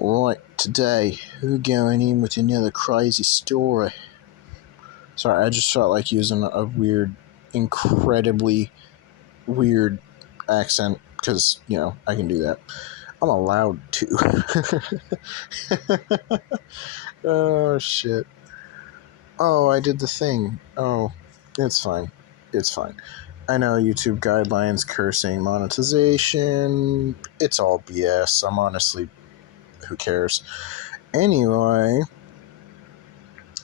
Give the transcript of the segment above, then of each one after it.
Right, today we're going in with another crazy story. Sorry, I just felt like using a weird, incredibly weird accent because, I can do that. I'm allowed to. Oh, shit. Oh, I did the thing. Oh, it's fine. It's fine. I know YouTube guidelines, cursing, monetization. It's all BS. I'm honestly, who cares? Anyway,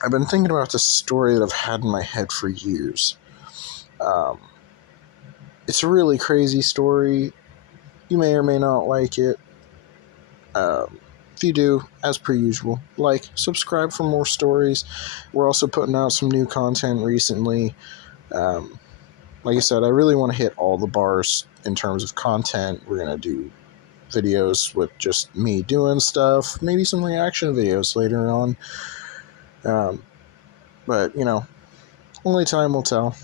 I've been thinking about this story that I've had in my head for years. Um, it's a really crazy story. You may or may not like it. If you do, as per usual, subscribe for more stories. We're also putting out some new content recently. Um, like I said, I really want to hit all the bars in terms of content. We're going to do videos with just me doing stuff, maybe some reaction videos later on. But, only time will tell.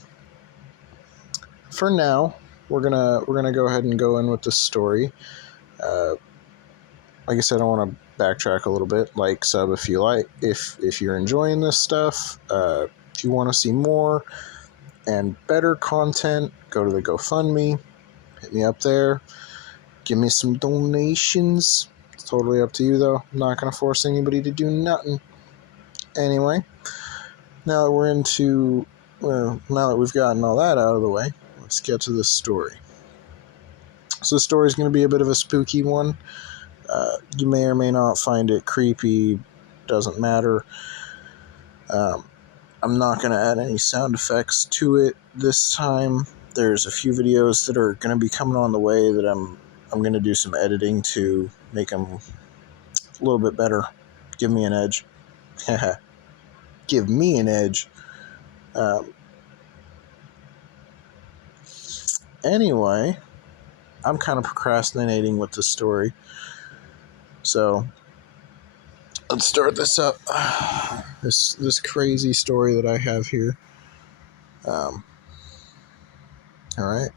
For now, we're gonna go ahead and go in with this story. Uh, like I said, I want to backtrack a little bit. Sub if you like, if you're enjoying this stuff. If you want to see more and better content, go to the GoFundMe. Hit me up there. Give me some donations. It's totally up to you, though. I'm not gonna force anybody to do nothing. Anyway, now that we've gotten all that out of the way, let's get to this story. So the story is going to be a bit of a spooky one. You may or may not find it creepy. Doesn't matter. I'm not going to add any sound effects to it this time. There's a few videos that are going to be coming on the way that I'm going to do some editing to make them a little bit better. Give me an edge. Give me an edge. Anyway, I'm kind of procrastinating with the story. So let's start this up. This crazy story that I have here. All right.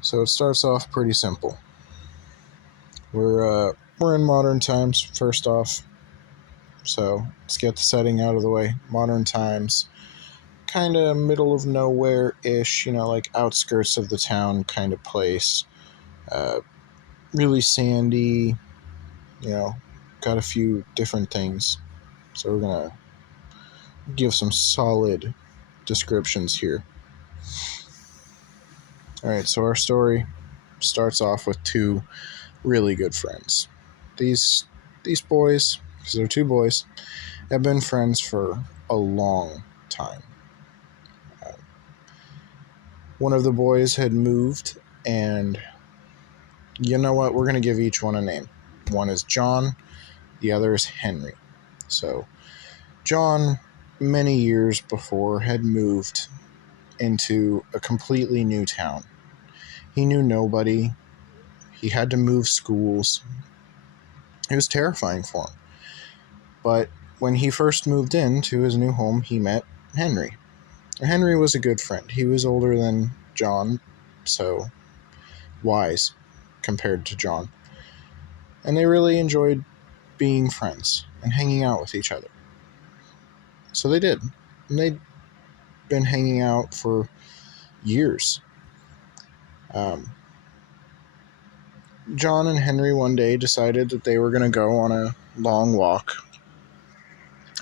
So it starts off pretty simple. We're in modern times. First off, so let's get the setting out of the way. Modern times, kind of middle of nowhere ish. Like outskirts of the town kind of place. Really sandy. Got a few different things. So we're gonna give some solid descriptions here. All right, so our story starts off with two really good friends. These boys, because they're two boys, have been friends for a long time. One of the boys had moved, and you know what? We're going to give each one a name. One is John, the other is Henry. So John, many years before, had moved into a completely new town. He knew nobody. He had to move schools. It was terrifying for him. But when he first moved into his new home, he met Henry. Henry was a good friend. He was older than John, so wise compared to John. And they really enjoyed being friends and hanging out with each other. So they did. And they'd been hanging out for years. John and Henry one day decided that they were going to go on a long walk.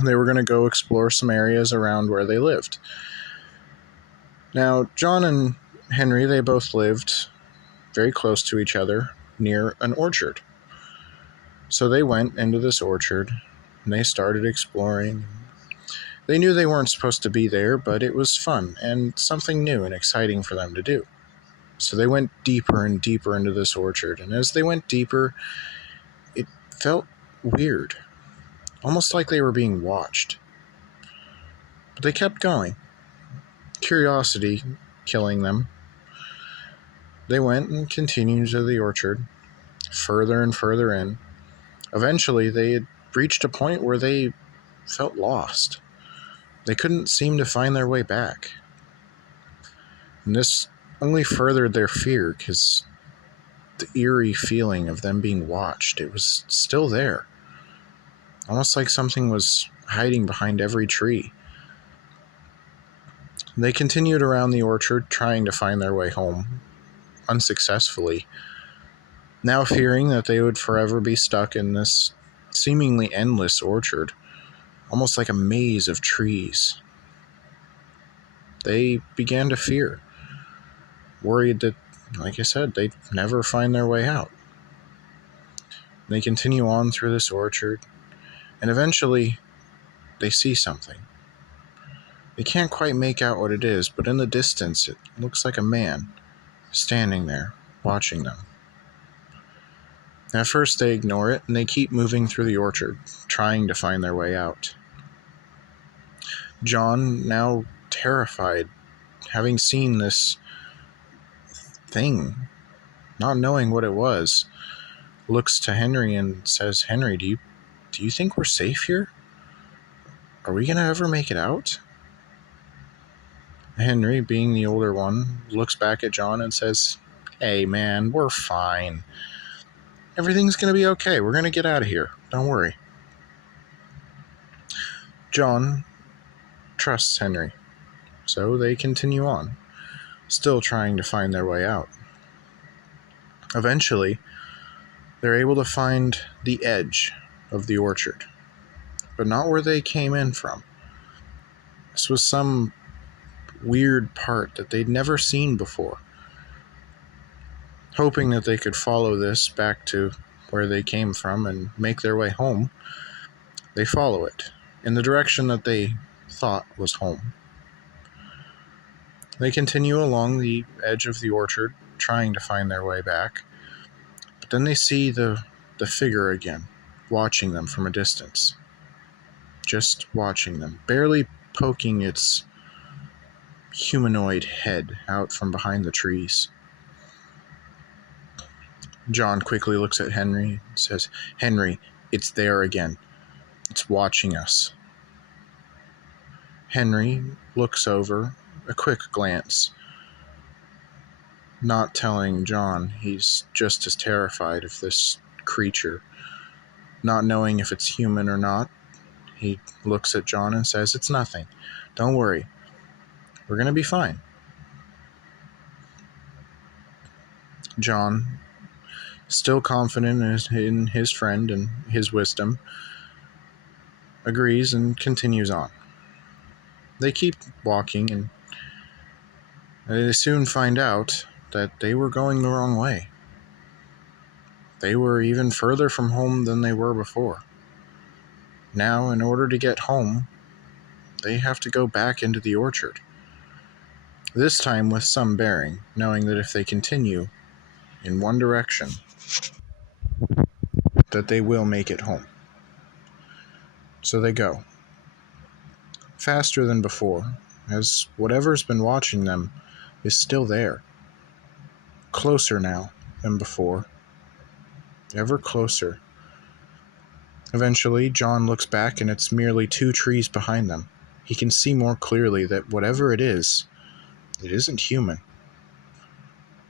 They were going to go explore some areas around where they lived. Now, John and Henry, they both lived very close to each other near an orchard. So they went into this orchard and they started exploring. They knew they weren't supposed to be there, but it was fun and something new and exciting for them to do. So they went deeper and deeper into this orchard, and as they went deeper, it felt weird, almost like they were being watched. But they kept going, curiosity killing them. They went and continued to the orchard, further and further in. Eventually, they had reached a point where they felt lost. They couldn't seem to find their way back. And this only furthered their fear, because the eerie feeling of them being watched. It was still there. Almost like something was hiding behind every tree. They continued around the orchard, trying to find their way home, unsuccessfully, now fearing that they would forever be stuck in this seemingly endless orchard, almost like a maze of trees. They began to fear, worried that, like I said, they'd never find their way out. They continue on through this orchard, and eventually they see something. They can't quite make out what it is, but in the distance it looks like a man standing there, watching them. At first they ignore it, and they keep moving through the orchard, trying to find their way out. John, now terrified, having seen this thing, not knowing what it was, looks to Henry and says, "Henry, do you think we're safe here? Are we going to ever make it out?" Henry, being the older one, looks back at John and says, "Hey man, we're fine. Everything's going to be okay. We're going to get out of here. Don't worry." John trusts Henry, so they continue on, still trying to find their way out. Eventually, they're able to find the edge of the orchard, but not where they came in from. This was some weird part that they'd never seen before. Hoping that they could follow this back to where they came from and make their way home, they follow it in the direction that they thought was home. They continue along the edge of the orchard, trying to find their way back, but then they see the figure again, watching them from a distance. Just watching them, barely poking its humanoid head out from behind the trees. John quickly looks at Henry and says, "Henry, it's there again. It's watching us." Henry looks over, a quick glance, not telling John he's just as terrified of this creature. Not knowing if it's human or not, he looks at John and says, "It's nothing. Don't worry. We're going to be fine." John, still confident in his friend and his wisdom, agrees and continues on. They keep walking, and they soon find out that they were going the wrong way. They were even further from home than they were before. Now, in order to get home, they have to go back into the orchard. This time with some bearing, knowing that if they continue in one direction, that they will make it home. So they go. Faster than before, as whatever's been watching them is still there. Closer now than before. Ever closer. Eventually, John looks back and it's merely 2 trees behind them. He can see more clearly that whatever it isn't human.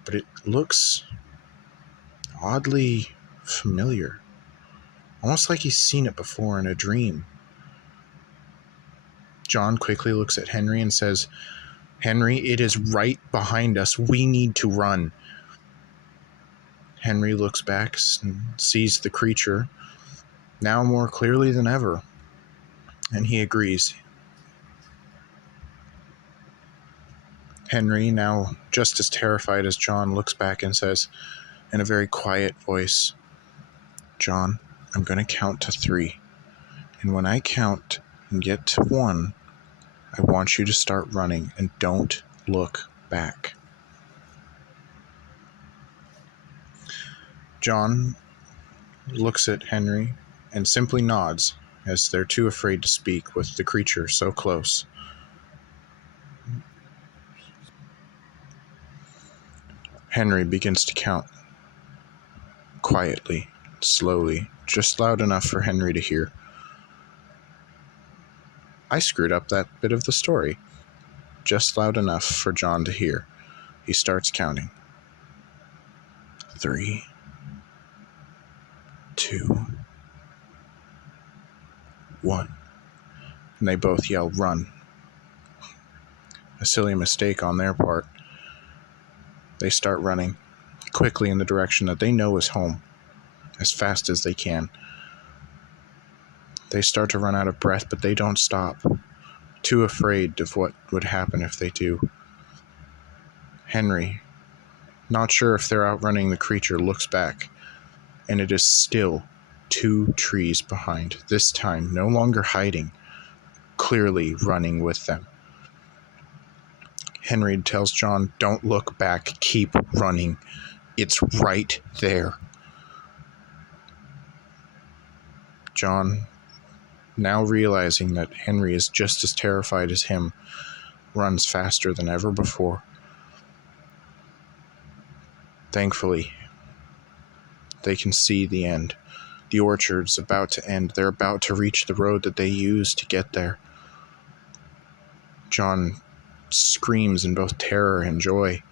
But it looks oddly familiar. Almost like he's seen it before in a dream. John quickly looks at Henry and says, "Henry, it is right behind us. We need to run." Henry looks back and sees the creature, now more clearly than ever, and he agrees. Henry, now just as terrified as John, looks back and says, in a very quiet voice, "John, I'm going to count to 3. And when I count and get to 1, I want you to start running and don't look back." John looks at Henry and simply nods, as they're too afraid to speak with the creature so close. Henry begins to count, quietly, slowly, just loud enough for Henry to hear. I screwed up that bit of the story. Just loud enough for John to hear. He starts counting. 3, 2, 1. And they both yell, "Run." A silly mistake on their part. They start running quickly in the direction that they know is home, as fast as they can. They start to run out of breath, but they don't stop, too afraid of what would happen if they do. Henry, not sure if they're outrunning the creature, looks back, and it is still 2 trees behind, this time no longer hiding, clearly running with them. Henry tells John, "Don't look back, keep running. It's right there." John, now realizing that Henry is just as terrified as him, runs faster than ever before. Thankfully, they can see the end. The orchard's about to end. They're about to reach the road that they used to get there. John screams in both terror and joy,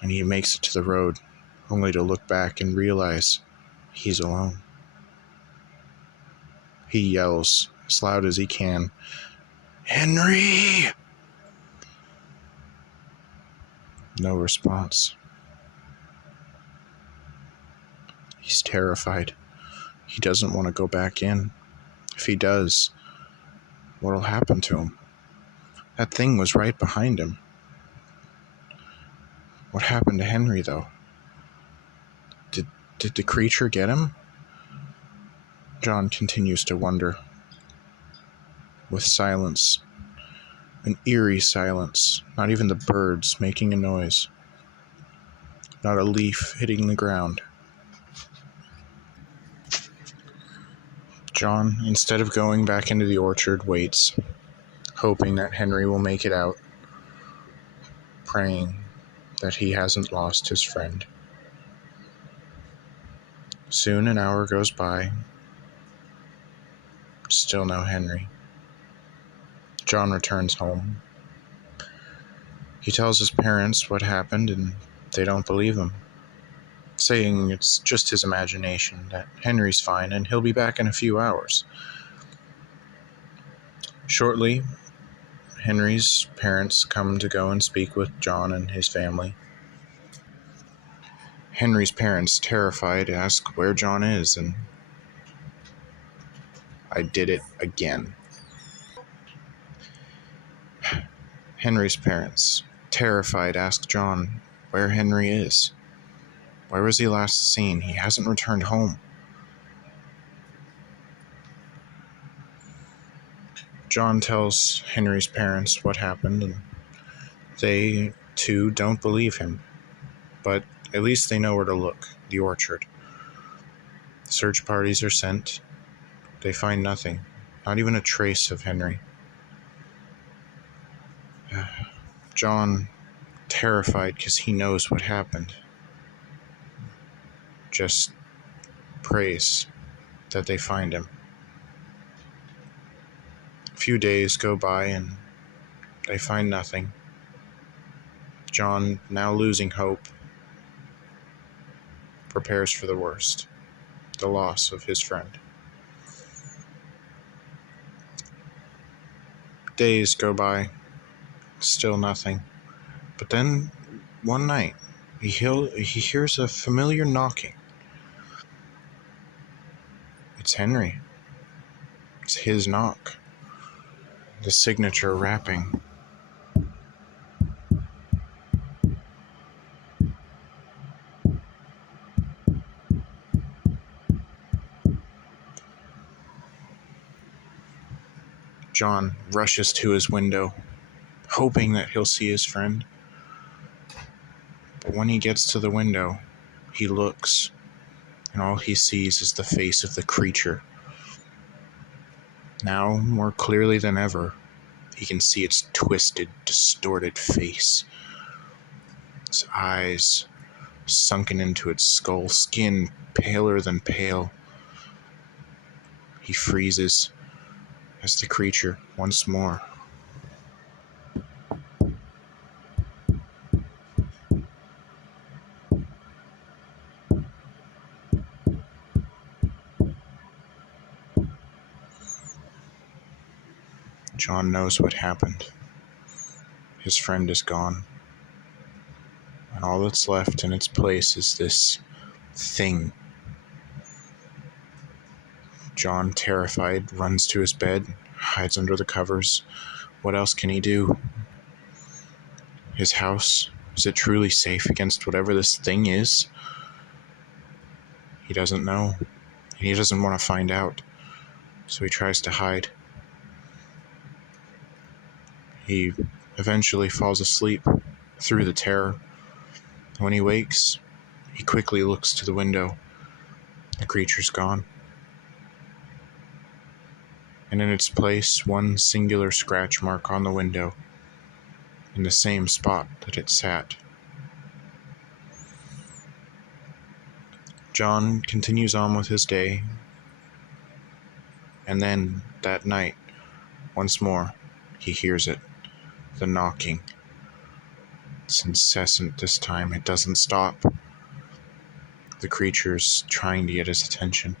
and he makes it to the road, only to look back and realize he's alone. He yells as loud as he can, "Henry!" No response. He's terrified. He doesn't want to go back in. If he does, what'll happen to him? That thing was right behind him. What happened to Henry, though? Did the creature get him? John continues to wonder. With silence, an eerie silence, not even the birds making a noise, not a leaf hitting the ground. John, instead of going back into the orchard, waits, hoping that Henry will make it out, praying that he hasn't lost his friend. Soon an hour goes by. Still no Henry. John returns home. He tells his parents what happened, and they don't believe him, saying it's just his imagination, that Henry's fine and he'll be back in a few hours. Shortly, Henry's parents come to go and speak with John and his family. Henry's parents, terrified, ask where John is, and I did it again. Henry's parents, terrified, ask John where Henry is. Where was he last seen? He hasn't returned home. John tells Henry's parents what happened, and they, too, don't believe him. But at least they know where to look, the orchard. Search parties are sent. They find nothing, not even a trace of Henry. John, terrified because he knows what happened, just prays that they find him. A few days go by and they find nothing. John, now losing hope, prepares for the worst, the loss of his friend. Days go by, still nothing. But then, one night, he hears a familiar knocking. It's Henry. It's his knock. The signature rapping. John rushes to his window, hoping that he'll see his friend. But when he gets to the window, he looks, and all he sees is the face of the creature. Now, more clearly than ever, he can see its twisted, distorted face. Its eyes sunken into its skull, skin paler than pale. He freezes as the creature, once more, John knows what happened. His friend is gone. And all that's left in its place is this thing. John, terrified, runs to his bed, hides under the covers. What else can he do? His house, is it truly safe against whatever this thing is? He doesn't know. And he doesn't want to find out. So he tries to hide. He eventually falls asleep through the terror. When he wakes, he quickly looks to the window. The creature's gone. And in its place, one singular scratch mark on the window, in the same spot that it sat. John continues on with his day, and then, that night, once more, he hears it, the knocking. It's incessant this time, it doesn't stop. The creature's trying to get his attention.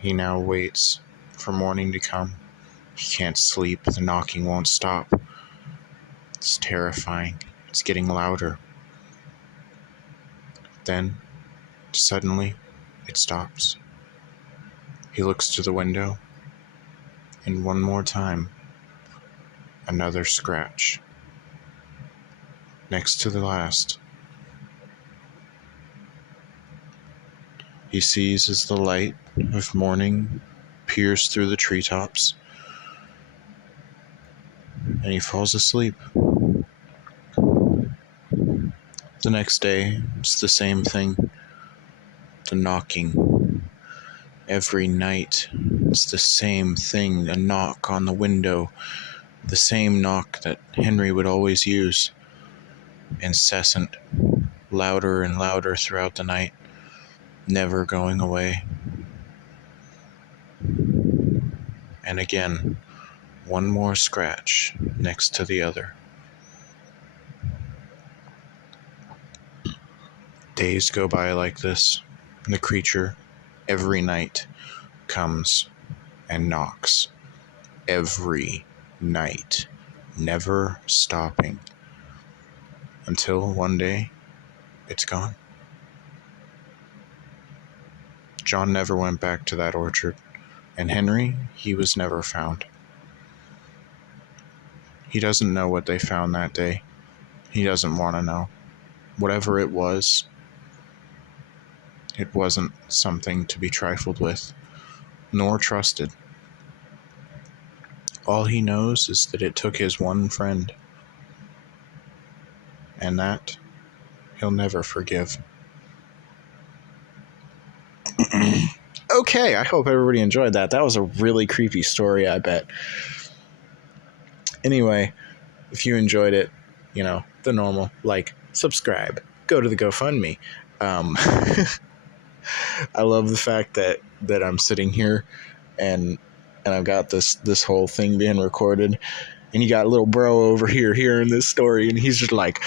He now waits for morning to come. He can't sleep, the knocking won't stop. It's terrifying, it's getting louder. Then, suddenly, it stops. He looks to the window, and one more time, another scratch. Next to the last. He sees as the light of morning peers through the treetops, and he falls asleep. The next day, it's the same thing. The knocking. Every night, it's the same thing. A knock on the window. The same knock that Henry would always use. Incessant. Louder and louder throughout the night. Never going away. And again, one more scratch next to the other. Days go by like this. The creature, every night, comes and knocks. Every night. Never stopping. Until one day, it's gone. John never went back to that orchard. And Henry, he was never found. He doesn't know what they found that day. He doesn't want to know. Whatever it wasn't something to be trifled with, nor trusted. All he knows is that it took his one friend, and that he'll never forgive. Okay, I hope everybody enjoyed that. That was a really creepy story, I bet. Anyway, if you enjoyed it, the normal, like, subscribe, go to the GoFundMe. I love the fact that I'm sitting here and I've got this whole thing being recorded, and you got little bro over here hearing this story, and he's just like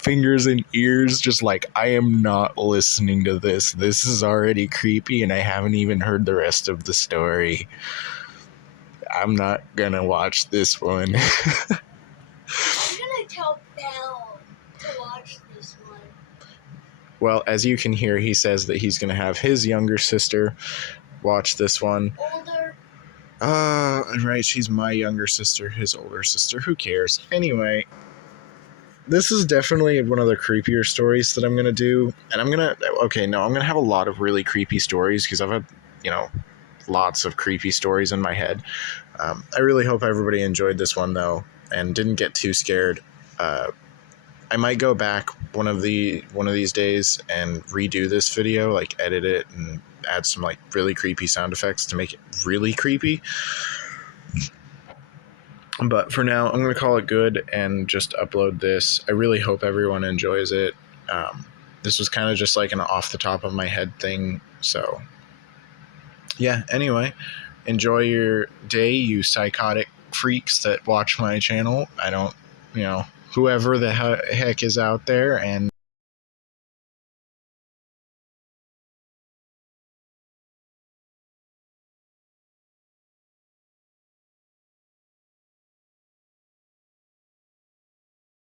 fingers in ears, just like, I am not listening to this. This is already creepy, and I haven't even heard the rest of the story. I'm not gonna watch this one. I'm gonna tell Belle to watch this one. Well, as you can hear, he says that he's gonna have his younger sister watch this one. Older. Right, she's my younger sister, his older sister. Who cares? Anyway, this is definitely one of the creepier stories that I'm gonna do, and I'm gonna have a lot of really creepy stories because I've had, lots of creepy stories in my head. I really hope everybody enjoyed this one though, and didn't get too scared. I might go back one of these days and redo this video, like edit it and add some like really creepy sound effects to make it really creepy. But for now, I'm going to call it good and just upload this. I really hope everyone enjoys it. This was kind of just like an off the top of my head thing. So yeah, anyway, enjoy your day, you psychotic freaks that watch my channel. I don't, whoever the heck is out there, and